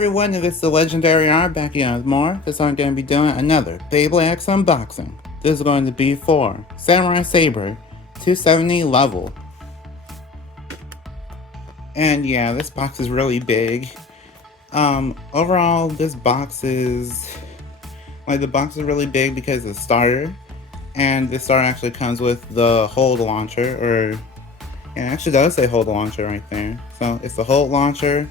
everyone, and this is the Legendary R back again with more. This I'm going to be doing another Beyblade X unboxing. This is going to be for Samurai Saber 270 level. And yeah, this box is really big. Overall, this box is the box is really big because it's a starter, and the starter actually comes with the hold launcher, or yeah, it actually does say hold launcher right there. So it's the hold launcher.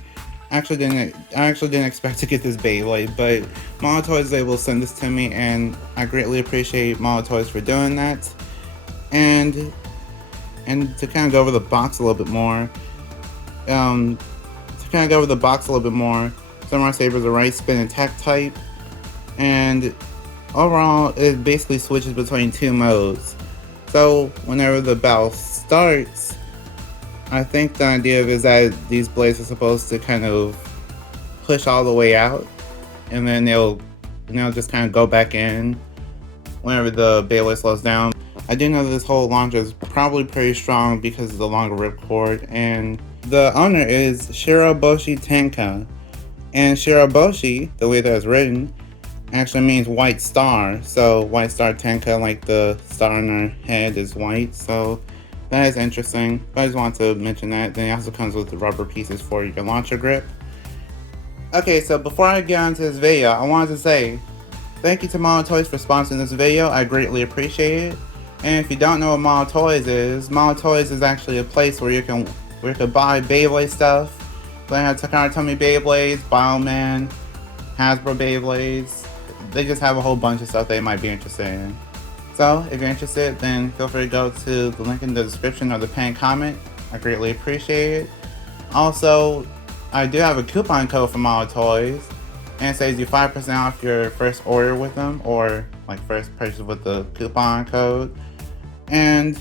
I actually didn't expect to get this Beyblade, but Mala Toys was able to send this to me, and I greatly appreciate Mala Toys for doing that. And to kind of go over the box a little bit more, Samurai Saber is a right spin attack type, and overall it basically switches between two modes. So whenever the battle starts, I think the idea is that these blades are supposed to kind of push all the way out, and then they'll just kind of go back in whenever the Beyblade slows down. I do know that this whole launcher is probably pretty strong because of the longer ripcord, and the owner is Shiraboshi Tenka. And Shiraboshi, the way that it's written, actually means white star. So white star Tenka, like the star on her head is white. So that is interesting. But I just wanted to mention that. Then it also comes with the rubber pieces for your launcher grip. Okay, so before I get onto this video, I wanted to say thank you to Mala Toys for sponsoring this video. I greatly appreciate it. And if you don't know what Mala Toys is actually a place where you can buy Beyblade stuff. They have Takara Tomy Beyblades, Bioman, Hasbro Beyblades. They just have a whole bunch of stuff they might be interested in. So if you're interested, then feel free to go to the link in the description or the pinned comment. I greatly appreciate it. Also, I do have a coupon code for Mala Toys, and it saves you 5% off your first order with them, or like first purchase with the coupon code. And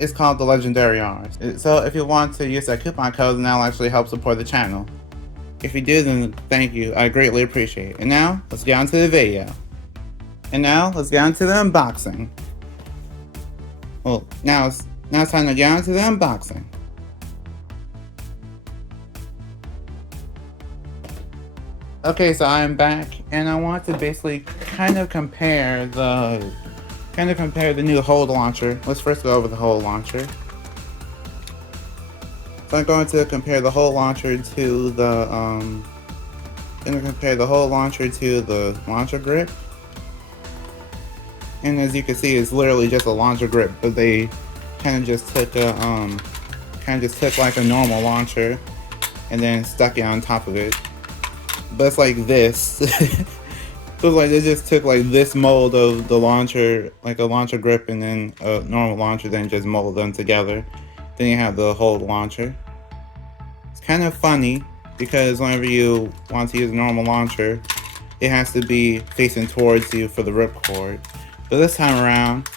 it's called the Legendary R's. So if you want to use that coupon code, then that'll actually help support the channel. If you do, then thank you. I greatly appreciate it. And now, let's get on to the video. And now, let's get on to the unboxing. Well, now it's time to get on to the unboxing. Okay, so I am back, and I want to basically kind of compare the new hold launcher. Let's first go over the hold launcher. So I'm going to compare the hold launcher to the launcher grip. And as you can see, it's literally just a launcher grip, but they kind of just took like a normal launcher and then stuck it on top of it. But it's like this. So like they just took like this mold of the launcher, like a launcher grip, and then a normal launcher, then just mold them together. Then you have the hold launcher. It's kind of funny because whenever you want to use a normal launcher, it has to be facing towards you for the ripcord. But this time around,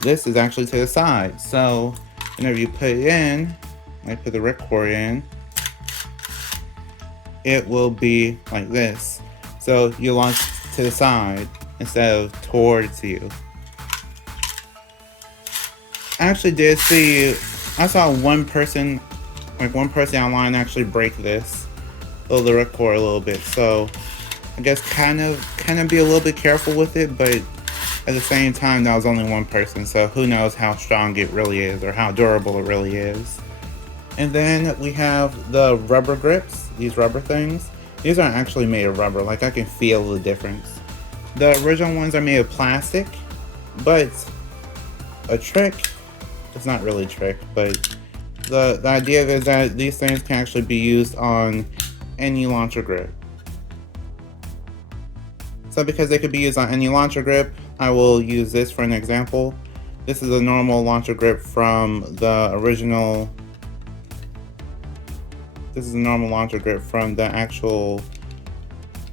this is actually to the side. So whenever you put it in, like put the ripcord in, it will be like this. So you launch to the side instead of towards you. I actually did see, I saw one person online actually break this, the ripcord a little bit. So I guess kind of be a little bit careful with it, but at the same time, that was only one person, so who knows how strong it really is or how durable it really is. And then we have the rubber grips, these rubber things. These aren't actually made of rubber, like I can feel the difference. The original ones are made of plastic, but a trick, it's not really a trick, but the idea is that these things can actually be used on any launcher grip. So because they could be used on any launcher grip, I will use this for an example. This is a normal launcher grip from the original. This is a normal launcher grip from the actual,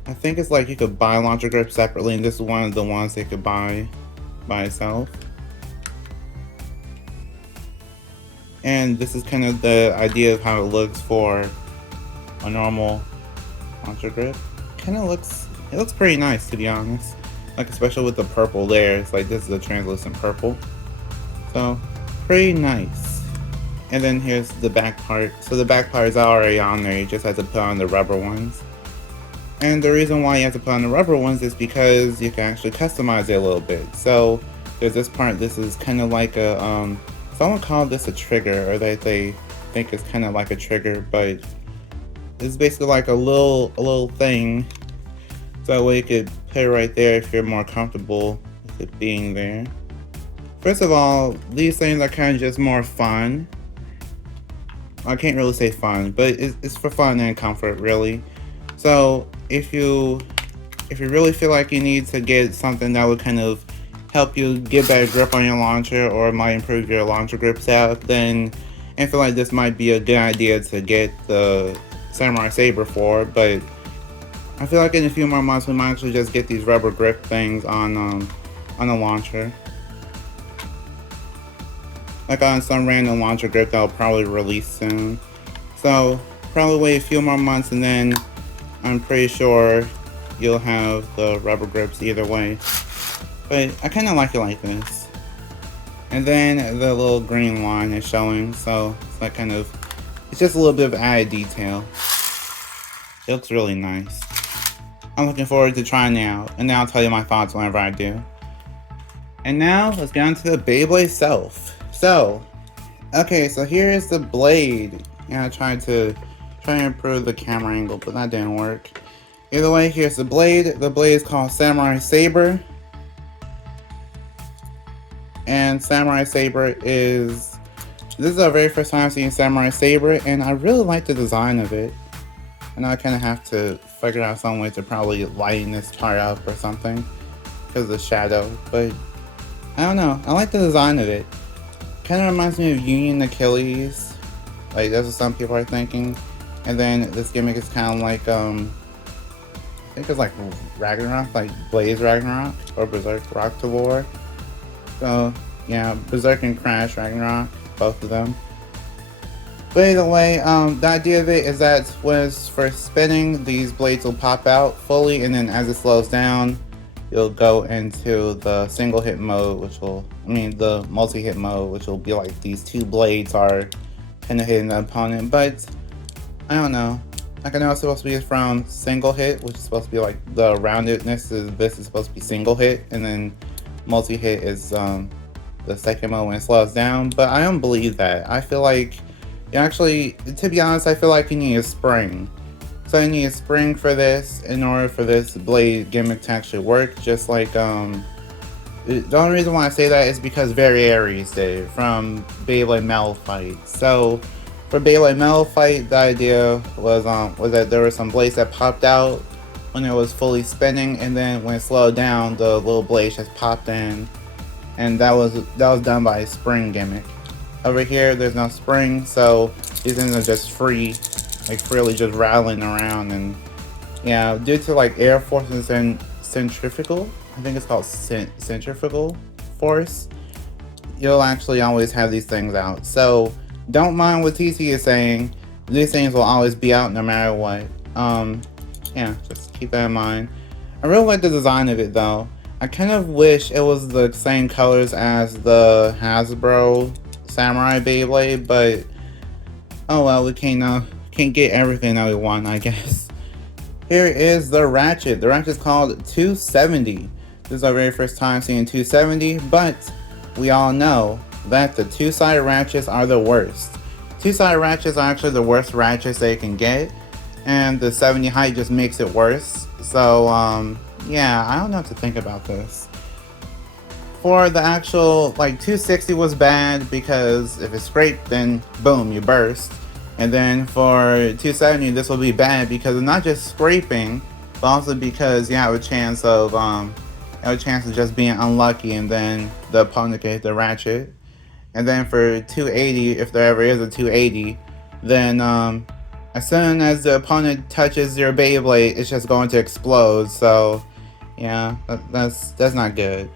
I think it's like you could buy launcher grips separately, and this is one of the ones they could buy by itself. And this is kind of the idea of how it looks for a normal launcher grip. It looks pretty nice, to be honest. Like especially with the purple there, it's like this is a translucent purple. So pretty nice. And then here's the back part. So the back part is already on there, you just have to put on the rubber ones. And the reason why you have to put on the rubber ones is because you can actually customize it a little bit. So there's this part, this is kind of like a, someone called this a trigger, or they think it's kind of like a trigger, but it's basically like a little thing. So that way you could put it right there if you're more comfortable with it being there. First of all, these things are kind of just more fun. I can't really say fun, but it's for fun and comfort, really. So if you really feel like you need to get something that would kind of help you get better grip on your launcher, or might improve your launcher grip setup, then I feel like this might be a good idea to get the Samurai Saber for. But I feel like in a few more months we might actually just get these rubber grip things on the launcher. Like on some random launcher grip that will probably release soon. So probably wait a few more months and then I'm pretty sure you'll have the rubber grips either way. But I kind of like it like this. And then the little green line is showing, so it's like kind of, it's just a little bit of added detail. It looks really nice. I'm looking forward to trying it out, and then I'll tell you my thoughts whenever I do. And now let's get on to the Beyblade itself. So, okay, so here is the blade. Yeah, I tried to improve the camera angle, but that didn't work. Either way, here's the blade. The blade is called Samurai Saber. And Samurai Saber is, this is our very first time seeing Samurai Saber, and I really like the design of it. And I kind of have to figure out some way to probably lighten this part up or something because of the shadow, but I don't know. I like the design of it. Kind of reminds me of Union Achilles, like that's what some people are thinking. And then this gimmick is kind of like I think it's like Ragnarok, like Blaze Ragnarok or Berserk Rock to War. So yeah, Berserk and Crash Ragnarok, both of them. But either way, the idea of it is that when it's first spinning, these blades will pop out fully, and then as it slows down, you'll go into the single hit mode, the multi-hit mode, which will be like these two blades are kind of hitting the opponent. But I don't know. Like I know it's supposed to be from single hit, which is supposed to be like the roundedness. This is supposed to be single hit, and then multi-hit is the second mode when it slows down. But I don't believe that. I feel like actually, to be honest, I feel like you need a spring. So you need a spring for this in order for this blade gimmick to actually work. Just like the only reason why I say that is because Very Aries did it from Beyblade Metal Fight. So for Beyblade Metal Fight, the idea was that there were some blades that popped out when it was fully spinning, and then when it slowed down, the little blades just popped in, and that was done by a spring gimmick. Over here, there's no spring, so these things are just free, like freely just rattling around. And yeah, due to like air forces and centrifugal, I think it's called centrifugal force, you'll actually always have these things out. So don't mind what TT is saying. These things will always be out no matter what. Yeah, just keep that in mind. I really like the design of it though. I kind of wish it was the same colors as the Hasbro Samurai Beyblade, but oh well, we can't get everything that we want, I guess. Here is the ratchet. The ratchet is called 270. This is our very first time seeing 270, but we all know that the two-sided ratchets are the worst. Two-sided ratchets are actually the worst ratchets they can get, and the 70 height just makes it worse. So yeah, I don't know what to think about this. For the actual, like 260 was bad because if it's scraped, then boom, you burst. And then for 270, this will be bad because it's not just scraping, but also because you have a chance of just being unlucky, and then the opponent can hit the ratchet. And then for 280, if there ever is a 280, then as soon as the opponent touches your Beyblade, it's just going to explode. So yeah, that's not good.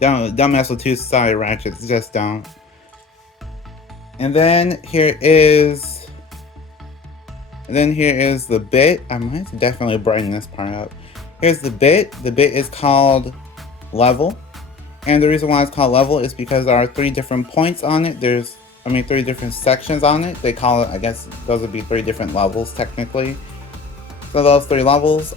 Don't mess with two-sided ratchets, just don't. And then here is the bit. I might definitely brighten this part up. Here's the bit. The bit is called level. And the reason why it's called level is because there are 3 different points on it. There's 3 different sections on it. They call it, I guess those would be 3 different levels technically. So those 3 levels,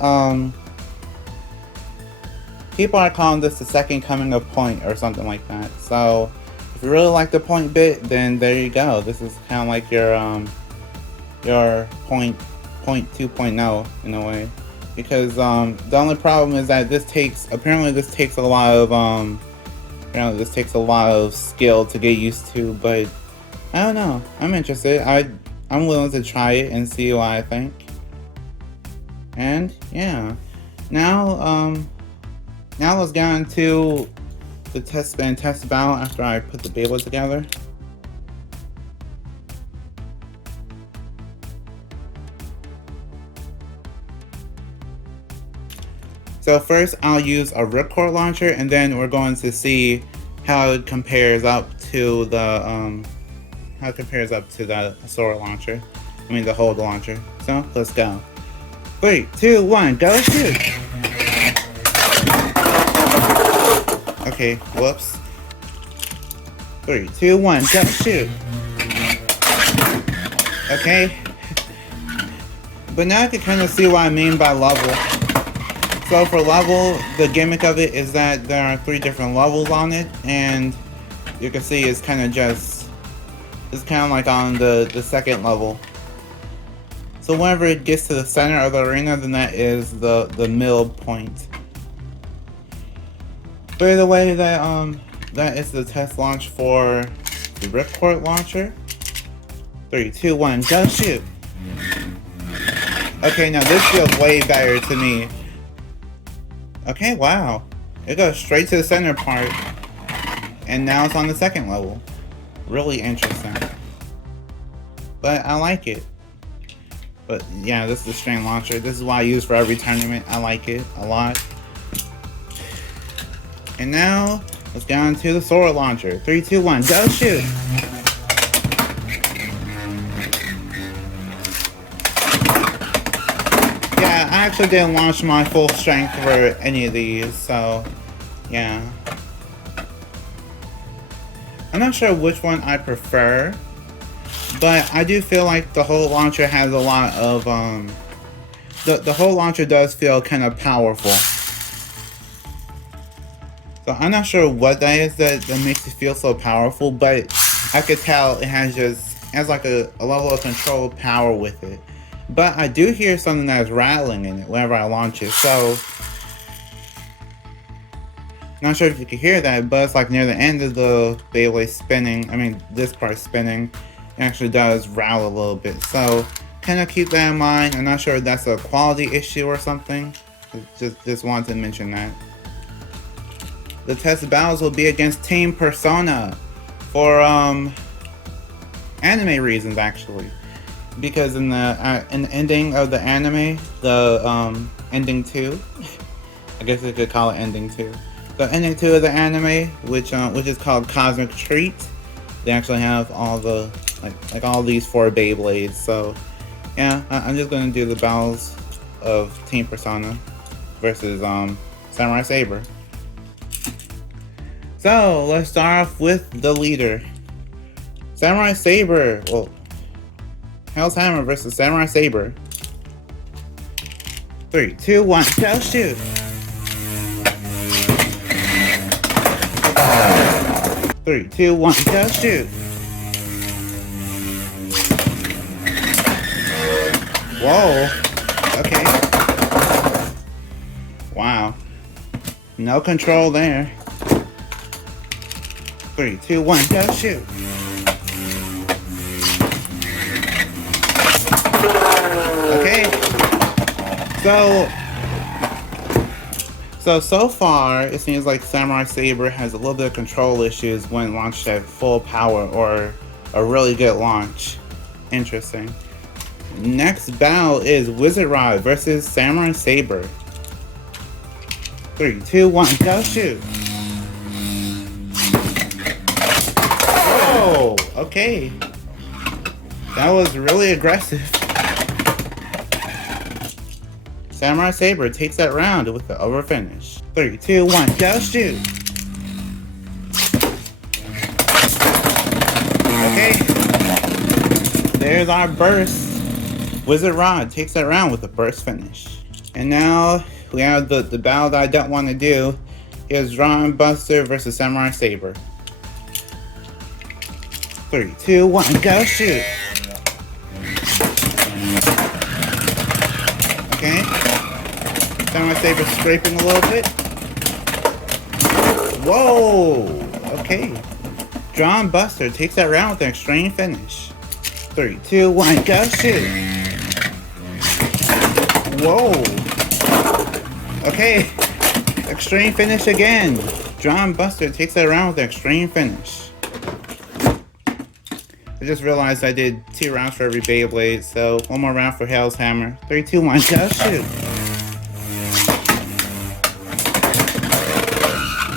people are calling this the second coming of point or something like that. So if you really like the point bit, then there you go. This is kind of like your point 2.0 in a way. Because the only problem is that this takes a lot of skill to get used to, but I don't know. I'm interested. I'm willing to try it and see what I think. And yeah, now let's get into the test spin and test battle after I put the Beyblade together. So first I'll use a ripcord launcher, and then we're going to see how it compares up to the sword launcher. The hold launcher. So let's go. 3, 2, 1, go shoot! Okay, whoops. 3, 2, 1, go shoot! Okay. But now I can kind of see what I mean by level. So for level, the gimmick of it is that there are 3 different levels on it, and you can see it's kind of like on the second level. So whenever it gets to the center of the arena, then that is the middle point. By the way, that is the test launch for the ripcord launcher. 3, 2, 1, go shoot! Okay, now this feels way better to me. Okay, wow. It goes straight to the center part, and now it's on the second level. Really interesting. But I like it. But yeah, this is the string launcher. This is what I use for every tournament. I like it a lot. And now, let's get on to the sword launcher. 3, 2, 1, go shoot! Yeah, I actually didn't launch my full strength for any of these, so yeah. I'm not sure which one I prefer, but I do feel like the whole launcher has a lot of, the whole launcher does feel kind of powerful. So I'm not sure what that is that makes it feel so powerful, but I could tell it has like a level of control power with it. But I do hear something that is rattling in it whenever I launch it, so not sure if you can hear that, but it's like near the end of the Beyblade spinning, this part spinning, it actually does rattle a little bit. So kind of keep that in mind. I'm not sure if that's a quality issue or something. Just wanted to mention that. The test battles will be against Team Persona for anime reasons, actually, because in the ending of the anime, the ending 2, I guess you could call it ending 2. The ending 2 of the anime, which is called Cosmic Treat, they actually have all the like all these 4 Beyblades. So yeah, I'm just gonna do the battles of Team Persona versus Samurai Saber. So let's start off with the leader, Samurai Saber. Well, Hell's Hammer versus Samurai Saber. 3, 2, 1, go shoot! 3, 2, 1, go shoot! Whoa! Okay. Wow. No control there. 3, 2, 1, go shoot! Okay. So far, it seems like Samurai Saber has a little bit of control issues when launched at full power or a really good launch. Interesting. Next battle is Wizard Rod versus Samurai Saber. 3, 2, 1, go shoot! Whoa! Okay. That was really aggressive. Samurai Saber takes that round with the over finish. 3, 2, 1, go shoot! Okay. there's our burst. Wizard Rod takes that round with a burst finish. And now we have the battle that I don't want to do. Is Drum Buster versus Samurai Saber. 3, 2, 1, go shoot! Okay. Samurai Saber scraping a little bit. Whoa! Okay. Drum Buster takes that round with an extreme finish. 3, 2, 1, go shoot! Whoa! Okay. Extreme finish again. Drum Buster takes that round with an extreme finish. I just realized I did 2 rounds for every Beyblade, so 1 more round for Hell's Hammer. 3, 2, 1, go shoot!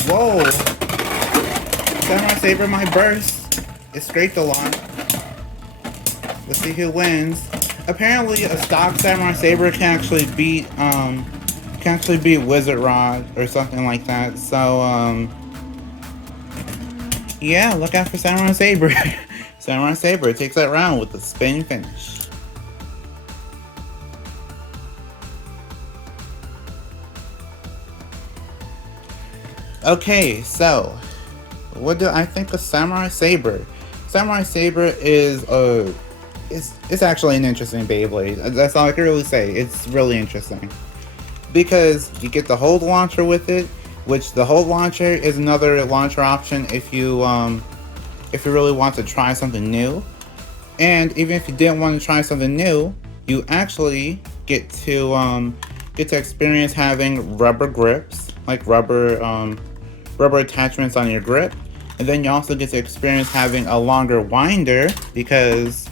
Whoa! Samurai Saber, my burst. It scraped a lot. Let's see who wins. Apparently, a stock Samurai Saber can actually beat Wizard Rod or something like that. So yeah, look out for Samurai Saber. Samurai Saber takes that round with a spin finish. Okay, so what do I think of Samurai Saber? Samurai Saber is it's actually an interesting Beyblade. That's all I can really say. It's really interesting because you get the hold launcher with it, which the hold launcher is another launcher option if you really want to try something new. And even if you didn't want to try something new, you actually get to experience having rubber grips, like rubber attachments on your grip. And then you also get to experience having a longer winder because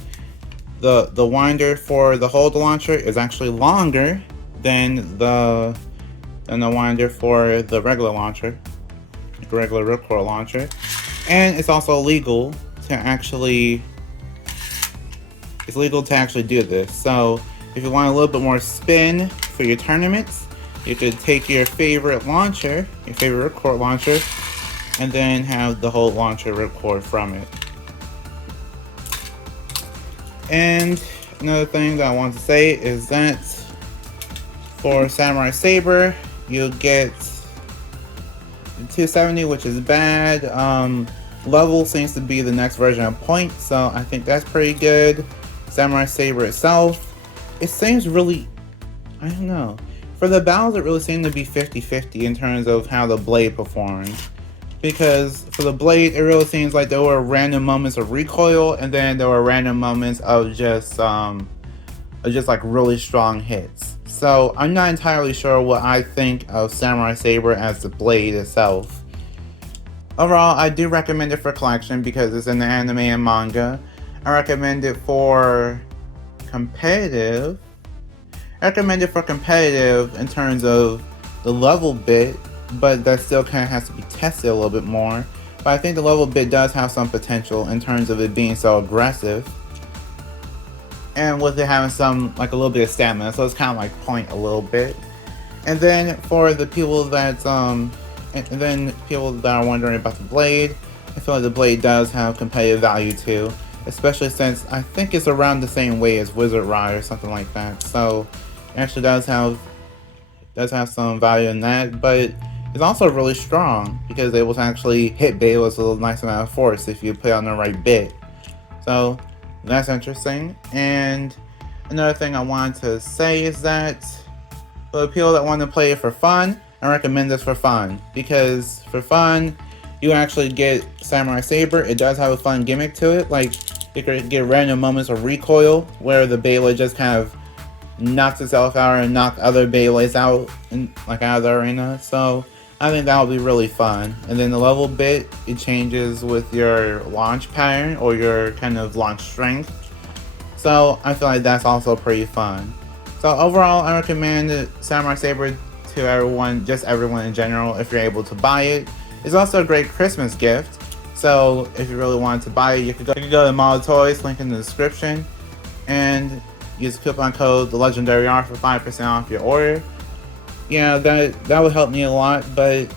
the winder for the hold launcher is actually longer than the winder for the regular launcher, the regular ripcord launcher. And it's also legal to actually do this. So if you want a little bit more spin for your tournaments, you could take your favorite launcher, your favorite ripcord launcher, and then have the whole launcher ripcord from it. And another thing that I want to say is that for Samurai Saber, you get 270, which is bad. Level seems to be the next version of point, so I think that's pretty good. Samurai Saber itself, it seems really, I don't know. For the battles, it really seemed to be 50-50 in terms of how the blade performed. Because for the blade, it really seems like there were random moments of recoil, and then there were random moments of just like really strong hits. So I'm not entirely sure what I think of Samurai Saber as the blade itself. Overall, I do recommend it for collection because it's in the anime and manga. I recommend it for competitive. I recommend it for competitive in terms of the level bit, but that still kind of has to be tested a little bit more. But I think the level bit does have some potential in terms of it being so aggressive, and with it having some, like, a little bit of stamina, so it's kind of like point a little bit. And then for the people that people that are wondering about the blade, I feel like the blade does have competitive value too, especially since I think it's around the same weight as Wizard Rod or something like that. So it actually does have some value in that, but it's also really strong because it was actually hit Beyblades with a nice amount of force if you put on the right bit. So that's interesting. And another thing I wanted to say is that for the people that want to play it for fun, I recommend this for fun, because for fun you actually get Samurai Saber. It does have a fun gimmick to it, like you could get random moments of recoil where the Beyblade just kind of knocks itself out and knock other Beyblades out out of the arena. So I think that will be really fun. And then the level bit, it changes with your launch pattern or your kind of launch strength. So I feel like that's also pretty fun. So overall, I recommend Samurai Saber to everyone, just everyone in general, if you're able to buy it. It's also a great Christmas gift. So if you really wanted to buy it, you could go to Mall of Toys, link in the description, and use the coupon code TheLegendaryR for 5% off your order. Yeah, that would help me a lot, but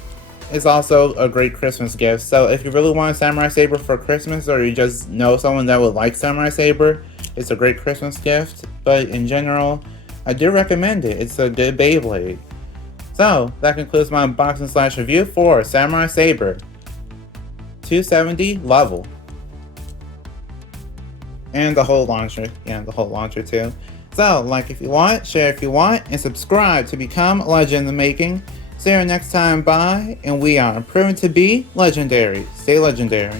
it's also a great Christmas gift. So if you really want a Samurai Saber for Christmas, or you just know someone that would like Samurai Saber, It's a great Christmas gift, but in general, I do recommend it. It's a good Beyblade. So, that concludes my unboxing / review for Samurai Saber 270 level. And the whole launcher. Yeah, the whole launcher too. So, like if you want, share if you want, and subscribe to become a legend in the making. See you next time, bye, and we are proven to be legendary. Stay legendary.